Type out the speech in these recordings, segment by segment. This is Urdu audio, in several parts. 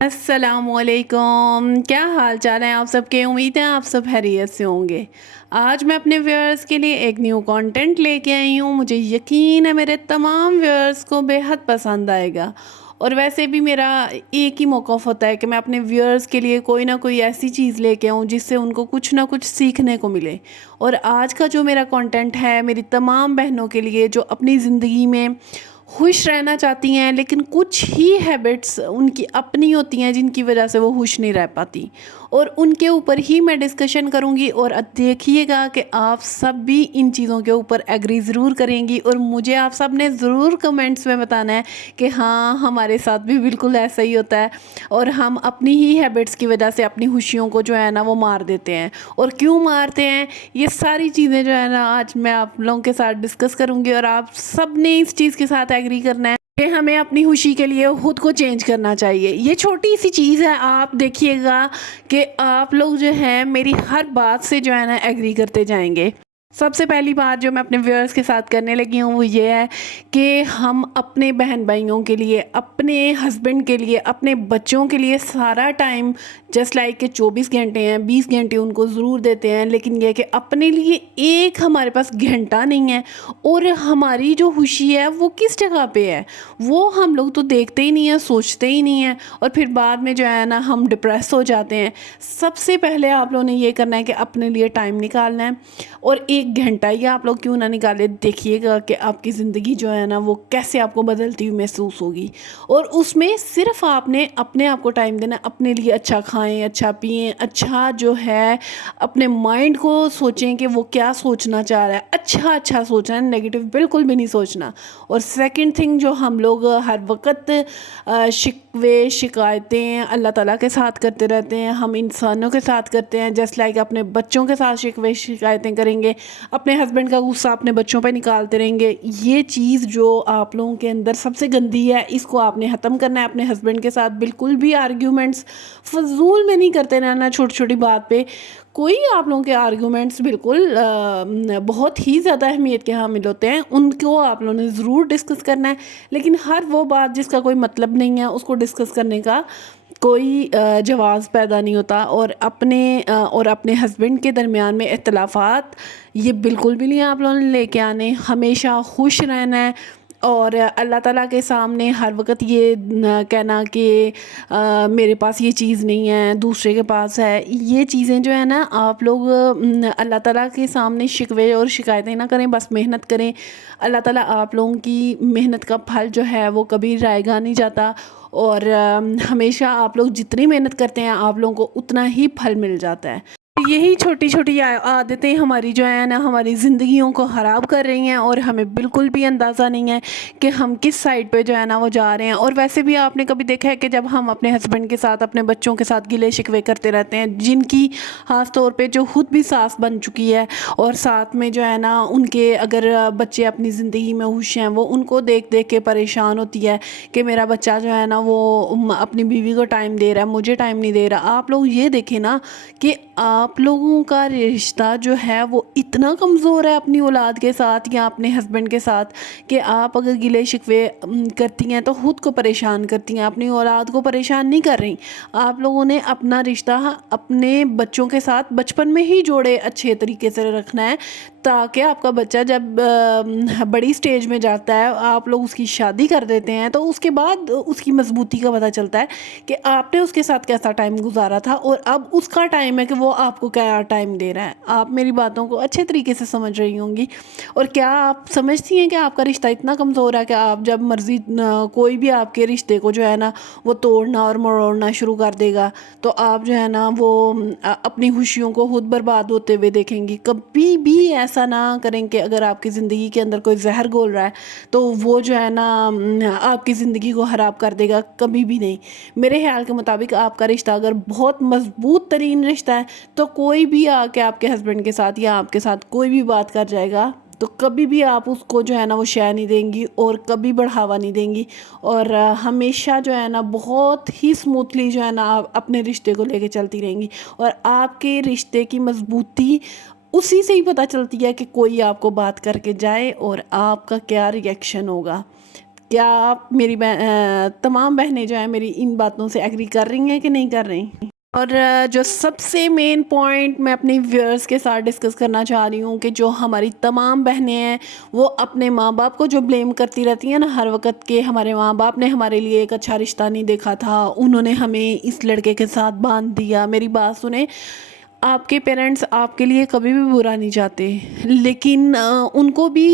السلام علیکم، کیا حال چال ہیں آپ سب کے؟ امید ہے آپ سب خیریت سے ہوں گے۔ آج میں اپنے ویورز کے لیے ایک نیو کانٹینٹ لے کے آئی ہوں۔ مجھے یقین ہے میرے تمام ویورز کو بے حد پسند آئے گا، اور ویسے بھی میرا ایک ہی موقف ہوتا ہے کہ میں اپنے ویورز کے لیے کوئی نہ کوئی ایسی چیز لے کے آؤں جس سے ان کو کچھ نہ کچھ سیکھنے کو ملے۔ اور آج کا جو میرا کانٹینٹ ہے میری تمام بہنوں کے لیے جو اپنی زندگی میں خوش رہنا چاہتی ہیں، لیکن کچھ ہی ہیبٹس ان کی اپنی ہوتی ہیں جن کی وجہ سے وہ خوش نہیں رہ پاتی، اور ان کے اوپر ہی میں ڈسکشن کروں گی۔ اور دیکھیے گا کہ آپ سب بھی ان چیزوں کے اوپر ایگری ضرور کریں گی، اور مجھے آپ سب نے ضرور کمنٹس میں بتانا ہے کہ ہاں ہمارے ساتھ بھی بالکل ایسا ہی ہوتا ہے، اور ہم اپنی ہی ہیبٹس کی وجہ سے اپنی خوشیوں کو جو ہے نا وہ مار دیتے ہیں۔ اور کیوں مارتے ہیں، یہ ساری چیزیں جو ہے نا آج میں آپ لوگوں کے ساتھ ڈسکس کروں گی، اور آپ سب نے اس چیز کے ساتھ ایگری کرنا ہے کہ ہمیں اپنی خوشی کے لیے خود کو چینج کرنا چاہیے۔ یہ چھوٹی سی چیز ہے، آپ دیکھیے گا کہ آپ لوگ جو ہیں میری ہر بات سے جو ہے نا ایگری کرتے جائیں گے۔ سب سے پہلی بات جو میں اپنے ویورز کے ساتھ کرنے لگی ہوں وہ یہ ہے کہ ہم اپنے بہن بھائیوں کے لیے، اپنے ہسبینڈ کے لیے، اپنے بچوں کے لیے سارا ٹائم جسٹ لائک کہ 24 گھنٹے ہیں، 20 گھنٹے ان کو ضرور دیتے ہیں، لیکن یہ کہ اپنے لیے ایک ہمارے پاس گھنٹہ نہیں ہے۔ اور ہماری جو خوشی ہے وہ کس جگہ پہ ہے وہ ہم لوگ تو دیکھتے ہی نہیں ہیں، سوچتے ہی نہیں ہیں، اور پھر بعد میں جو ہے نا ہم ڈپریس ہو جاتے ہیں۔ سب سے پہلے آپ لوگوں نے یہ کرنا ہے کہ اپنے لیے ٹائم نکالنا ہے، اور ایک گھنٹہ ہی آپ لوگ کیوں نہ نکالے، دیکھیے گا کہ آپ کی زندگی جو ہے نا وہ کیسے آپ کو بدلتی ہوئی محسوس ہوگی۔ اور اس میں صرف آپ نے اپنے آپ کو ٹائم دینا، اپنے لیے اچھا کھائیں، اچھا پئیں، اچھا جو ہے اپنے مائنڈ کو سوچیں کہ وہ کیا سوچنا چاہ رہا ہے، اچھا سوچنا ہے، نیگیٹو بالکل بھی نہیں سوچنا۔ اور سیکنڈ تھنگ جو ہم لوگ ہر وقت شکوے شکایتیں اللہ تعالیٰ کے ساتھ کرتے رہتے ہیں، ہم انسانوں کے ساتھ کرتے ہیں، جسٹ لائک اپنے بچوں کے ساتھ شکوے شکایتیں کریں گے، اپنے ہسبینڈ کا غصہ اپنے بچوں پہ نکالتے رہیں گے۔ یہ چیز جو آپ لوگوں کے اندر سب سے گندی ہے، اس کو آپ نے ختم کرنا ہے۔ اپنے ہسبینڈ کے ساتھ بالکل بھی آرگیومنٹس فضول میں نہیں کرتے رہنا، چھوٹی چھوٹی بات پہ کوئی آپ لوگوں کے آرگومنٹس بالکل بہت ہی زیادہ اہمیت کے حامل ہوتے ہیں، ان کو آپ لوگوں نے ضرور ڈسکس کرنا ہے، لیکن ہر وہ بات جس کا کوئی مطلب نہیں ہے اس کو ڈسکس کرنے کا کوئی جواز پیدا نہیں ہوتا۔ اور اپنے ہسبینڈ کے درمیان میں اختلافات یہ بالکل بھی نہیں آپ لوگوں نے لے کے آنے، ہمیشہ خوش رہنا ہے، اور اللہ تعالیٰ کے سامنے ہر وقت یہ کہنا کہ میرے پاس یہ چیز نہیں ہے، دوسرے کے پاس ہے۔ یہ چیزیں جو ہے نا آپ لوگ اللہ تعالیٰ کے سامنے شکوے اور شکایتیں نہ کریں، بس محنت کریں۔ اللہ تعالیٰ آپ لوگوں کی محنت کا پھل جو ہے وہ کبھی رائے گا نہیں جاتا، اور ہمیشہ آپ لوگ جتنی محنت کرتے ہیں آپ لوگوں کو اتنا ہی پھل مل جاتا ہے۔ یہی چھوٹی چھوٹی عادتیں ہماری جو ہیں نا ہماری زندگیوں کو خراب کر رہی ہیں، اور ہمیں بالکل بھی اندازہ نہیں ہے کہ ہم کس سائڈ پہ جو ہے نا وہ جا رہے ہیں۔ اور ویسے بھی آپ نے کبھی دیکھا ہے کہ جب ہم اپنے ہسبینڈ کے ساتھ اپنے بچوں کے ساتھ گلے شکوے کرتے رہتے ہیں، جن کی خاص طور پہ جو خود بھی ساس بن چکی ہے، اور ساتھ میں جو ہے نا ان کے اگر بچے اپنی زندگی میں خوش ہیں، وہ ان کو دیکھ دیکھ کے پریشان ہوتی ہے کہ میرا بچہ جو ہے نا وہ اپنی بیوی کو ٹائم دے رہا ہے، مجھے ٹائم نہیں دے رہا۔ آپ لوگ یہ دیکھیں نا کہ آپ لوگوں کا رشتہ جو ہے وہ اتنا کمزور ہے اپنی اولاد کے ساتھ یا اپنے ہسبینڈ کے ساتھ، کہ آپ اگر گلے شکوے کرتی ہیں تو خود کو پریشان کرتی ہیں، اپنی اولاد کو پریشان نہیں کر رہی۔ آپ لوگوں نے اپنا رشتہ اپنے بچوں کے ساتھ بچپن میں ہی جوڑے اچھے طریقے سے رکھنا ہے، تاکہ آپ کا بچہ جب بڑی سٹیج میں جاتا ہے، آپ لوگ اس کی شادی کر دیتے ہیں تو اس کے بعد اس کی مضبوطی کا پتہ چلتا ہے کہ آپ نے اس کے ساتھ کیسا ٹائم گزارا تھا، اور اب اس کا ٹائم ہے کہ وہ آپ کو کیا ٹائم دے رہا ہے۔ آپ میری باتوں کو اچھے طریقے سے سمجھ رہی ہوں گی؟ اور کیا آپ سمجھتی ہیں کہ آپ کا رشتہ اتنا کمزور ہے کہ آپ جب مرضی کوئی بھی آپ کے رشتے کو جو ہے نا وہ توڑنا اور مروڑنا شروع کر دے گا، تو آپ جو ہے نا وہ اپنی خوشیوں کو خود برباد ہوتے ہوئے دیکھیں گی؟ کبھی بھی ایسا نہ کریں کہ اگر آپ کی زندگی کے اندر کوئی زہر گھول رہا ہے تو وہ جو ہے نا آپ کی زندگی کو خراب کر دے گا، کبھی بھی نہیں۔ میرے خیال کے مطابق آپ کا رشتہ اگر بہت مضبوط ترین رشتہ ہے تو کوئی بھی آ کے آپ کے ہسبینڈ کے ساتھ یا آپ کے ساتھ کوئی بھی بات کر جائے گا تو کبھی بھی آپ اس کو جو ہے نا وہ شے نہیں دیں گی، اور کبھی بڑھاوا نہیں دیں گی، اور ہمیشہ جو ہے نا بہت ہی سموتھلی جو ہے نا آپ اپنے رشتے کو لے کے چلتی رہیں گی۔ اور آپ کے رشتے کی مضبوطی اسی سے ہی پتہ چلتی ہے کہ کوئی آپ کو بات کر کے جائے اور آپ کا کیا ری ایکشن ہوگا۔ کیا آپ میری تمام بہنیں جو ہیں میری ان باتوں سے ایگری کر رہی ہیں کہ نہیں کر رہی؟ اور جو سب سے مین پوائنٹ میں اپنی ویورز کے ساتھ ڈسکس کرنا چاہ رہی ہوں کہ جو ہماری تمام بہنیں ہیں وہ اپنے ماں باپ کو جو بلیم کرتی رہتی ہیں نا ہر وقت، کہ ہمارے ماں باپ نے ہمارے لیے ایک اچھا رشتہ نہیں دیکھا تھا، انہوں نے ہمیں اس لڑکے کے ساتھ باندھ دیا۔ میری بات سنیں، آپ کے پیرنٹس آپ کے لیے کبھی بھی برا نہیں چاہتے، لیکن ان کو بھی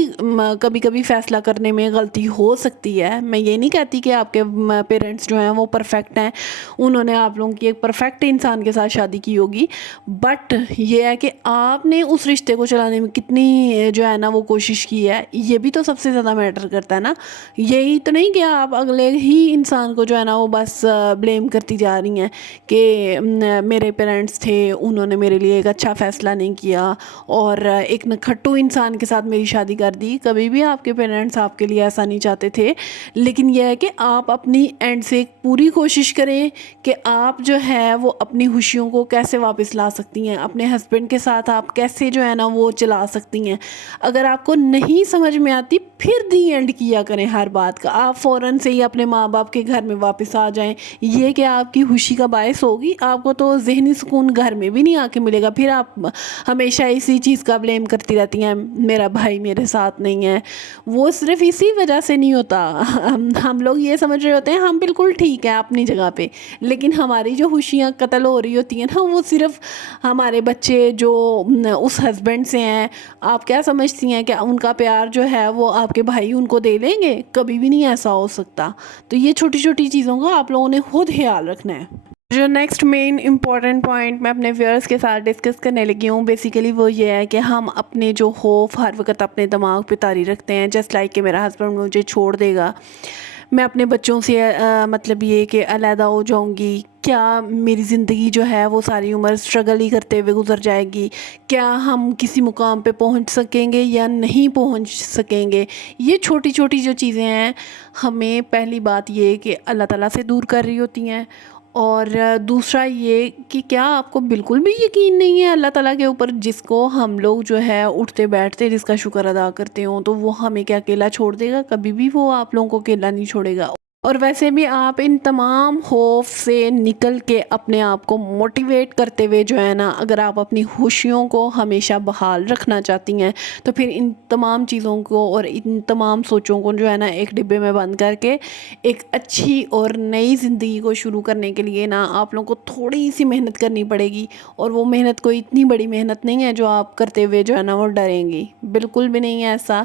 کبھی کبھی فیصلہ کرنے میں غلطی ہو سکتی ہے۔ میں یہ نہیں کہتی کہ آپ کے پیرنٹس جو ہیں وہ پرفیکٹ ہیں، انہوں نے آپ لوگوں کی ایک پرفیکٹ انسان کے ساتھ شادی کی ہوگی، بٹ یہ ہے کہ آپ نے اس رشتے کو چلانے میں کتنی جو ہے نا وہ کوشش کی ہے، یہ بھی تو سب سے زیادہ میٹر کرتا ہے نا۔ یہی تو نہیں کہ آپ اگلے ہی انسان کو جو ہے نا وہ بس بلیم کرتی جا رہی ہیں کہ میرے پیرنٹس تھے، انہوں نے میرے لیے ایک اچھا فیصلہ نہیں کیا اور ایک نکھٹو انسان کے ساتھ میری شادی کر دی۔ کبھی بھی آپ کے پیرنٹس آپ کے لیے ایسا نہیں چاہتے تھے، لیکن یہ ہے کہ آپ اپنی اینڈ سے پوری کوشش کریں کہ آپ جو ہے وہ اپنی خوشیوں کو کیسے واپس لا سکتی ہیں، اپنے ہسبینڈ کے ساتھ آپ کیسے جو ہے نا وہ چلا سکتی ہیں۔ اگر آپ کو نہیں سمجھ میں آتی پھر دی اینڈ کیا کریں ہر بات کا، آپ فوراً سے ہی اپنے ماں باپ کے گھر میں واپس آ جائیں۔ یہ کہ آپ کی خوشی کا باعث ہوگی، آپ کو تو ذہنی سکون گھر میں بھی نہیں آ کے ملے گا، پھر آپ ہمیشہ اسی چیز کا بلیم کرتی رہتی ہیں، میرا بھائی میرے ساتھ نہیں ہے۔ وہ صرف اسی وجہ سے نہیں ہوتا، ہم لوگ یہ سمجھ رہے ہوتے ہیں ہم بالکل ٹھیک ہیں اپنی جگہ پہ، لیکن ہماری جو خوشیاں قتل ہو رہی ہوتی ہیں نا وہ صرف ہمارے بچے جو اس ہسبینڈ سے ہیں۔ آپ کیا سمجھتی ہیں کہ ان کا پیار جو ہے وہ آپ کے بھائی ان کو دے دیں گے؟ کبھی بھی نہیں ایسا ہو سکتا۔ تو یہ چھوٹی چھوٹی چیزوں کا آپ لوگوں نے خود خیال رکھنا ہے۔ جو نیکسٹ مین امپورٹنٹ پوائنٹ میں اپنے ویئرس کے ساتھ ڈسکس کرنے لگی ہوں بیسیکلی وہ یہ ہے کہ ہم اپنے جو خوف ہر وقت اپنے دماغ پہ طاری رکھتے ہیں، جسٹ لائک کہ میرا ہسبینڈ مجھے چھوڑ دے گا، میں اپنے بچوں سے مطلب یہ کہ علیحدہ ہو جاؤں گی، کیا میری زندگی جو ہے وہ ساری عمر اسٹرگل ہی کرتے ہوئے گزر جائے گی، کیا ہم کسی مقام پہ پہنچ سکیں گے یا نہیں پہنچ سکیں گے۔ یہ چھوٹی چھوٹی جو چیزیں ہیں ہمیں پہلی بات یہ کہ اللہ تعالیٰ سے دور کر رہی ہوتی ہیں، اور دوسرا یہ کہ کیا آپ کو بالکل بھی یقین نہیں ہے اللہ تعالیٰ کے اوپر، جس کو ہم لوگ جو ہے اٹھتے بیٹھتے جس کا شکر ادا کرتے ہوں، تو وہ ہمیں کیا اکیلا چھوڑ دے گا؟ کبھی بھی وہ آپ لوگوں کو اکیلا نہیں چھوڑے گا۔ اور ویسے بھی آپ ان تمام خوف سے نکل کے اپنے آپ کو موٹیویٹ کرتے ہوئے جو ہے نا اگر آپ اپنی خوشیوں کو ہمیشہ بحال رکھنا چاہتی ہیں تو پھر ان تمام چیزوں کو اور ان تمام سوچوں کو جو ہے نا ایک ڈبے میں بند کر کے ایک اچھی اور نئی زندگی کو شروع کرنے کے لیے نا آپ لوگوں کو تھوڑی سی محنت کرنی پڑے گی، اور وہ محنت کوئی اتنی بڑی محنت نہیں ہے جو آپ کرتے ہوئے جو ہے نا وہ ڈریں گی، بالکل بھی نہیں ہے ایسا۔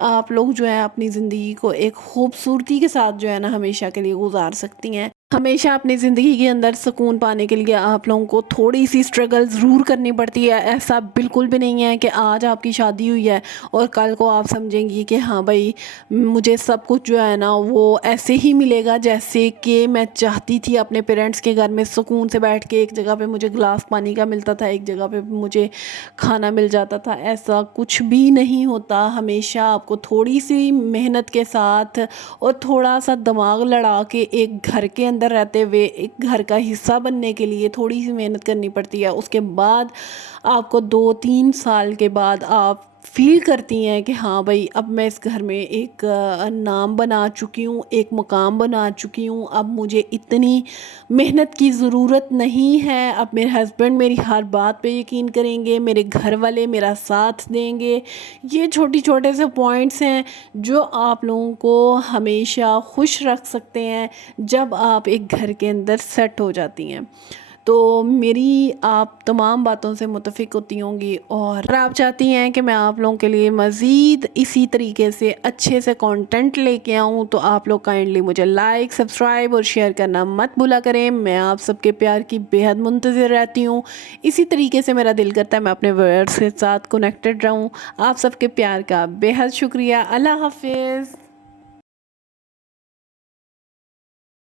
آپ لوگ جو ہے اپنی زندگی کو ایک خوبصورتی کے ساتھ جو ہے نا ہمیشہ کے لیے گزار سکتی ہیں۔ ہمیشہ اپنی زندگی کے اندر سکون پانے کے لیے آپ لوگوں کو تھوڑی سی سٹرگل ضرور کرنی پڑتی ہے، ایسا بالکل بھی نہیں ہے کہ آج آپ کی شادی ہوئی ہے اور کل کو آپ سمجھیں گی کہ ہاں بھائی مجھے سب کچھ جو ہے نا وہ ایسے ہی ملے گا جیسے کہ میں چاہتی تھی، اپنے پیرنٹس کے گھر میں سکون سے بیٹھ کے ایک جگہ پہ مجھے گلاس پانی کا ملتا تھا، ایک جگہ پہ مجھے کھانا مل جاتا تھا، ایسا کچھ بھی نہیں ہوتا۔ ہمیشہ آپ کو تھوڑی سی محنت کے ساتھ اور تھوڑا سا دماغ لڑا کے ایک گھر کے اندر رہتے ہوئے ایک گھر کا حصہ بننے کے لیے تھوڑی سی محنت کرنی پڑتی ہے۔ اس کے بعد آپ کو 2-3 سال کے بعد آپ فیل کرتی ہیں کہ ہاں بھائی اب میں اس گھر میں ایک نام بنا چکی ہوں، ایک مقام بنا چکی ہوں، اب مجھے اتنی محنت کی ضرورت نہیں ہے، اب میرے ہسبینڈ میری ہر بات پہ یقین کریں گے، میرے گھر والے میرا ساتھ دیں گے۔ یہ چھوٹی چھوٹے سے پوائنٹس ہیں جو آپ لوگوں کو ہمیشہ خوش رکھ سکتے ہیں جب آپ ایک گھر کے اندر سیٹ ہو جاتی ہیں۔ تو میری آپ تمام باتوں سے متفق ہوتی ہوں گی، اور اگر آپ چاہتی ہیں کہ میں آپ لوگوں کے لیے مزید اسی طریقے سے اچھے سے کانٹینٹ لے کے آؤں تو آپ لوگ کائنڈلی مجھے لائک، سبسکرائب اور شیئر کرنا مت بھولا کریں۔ میں آپ سب کے پیار کی بے حد منتظر رہتی ہوں۔ اسی طریقے سے میرا دل کرتا ہے میں اپنے ویورز کے ساتھ کنیکٹڈ رہوں۔ آپ سب کے پیار کا بے حد شکریہ۔ اللہ حافظ۔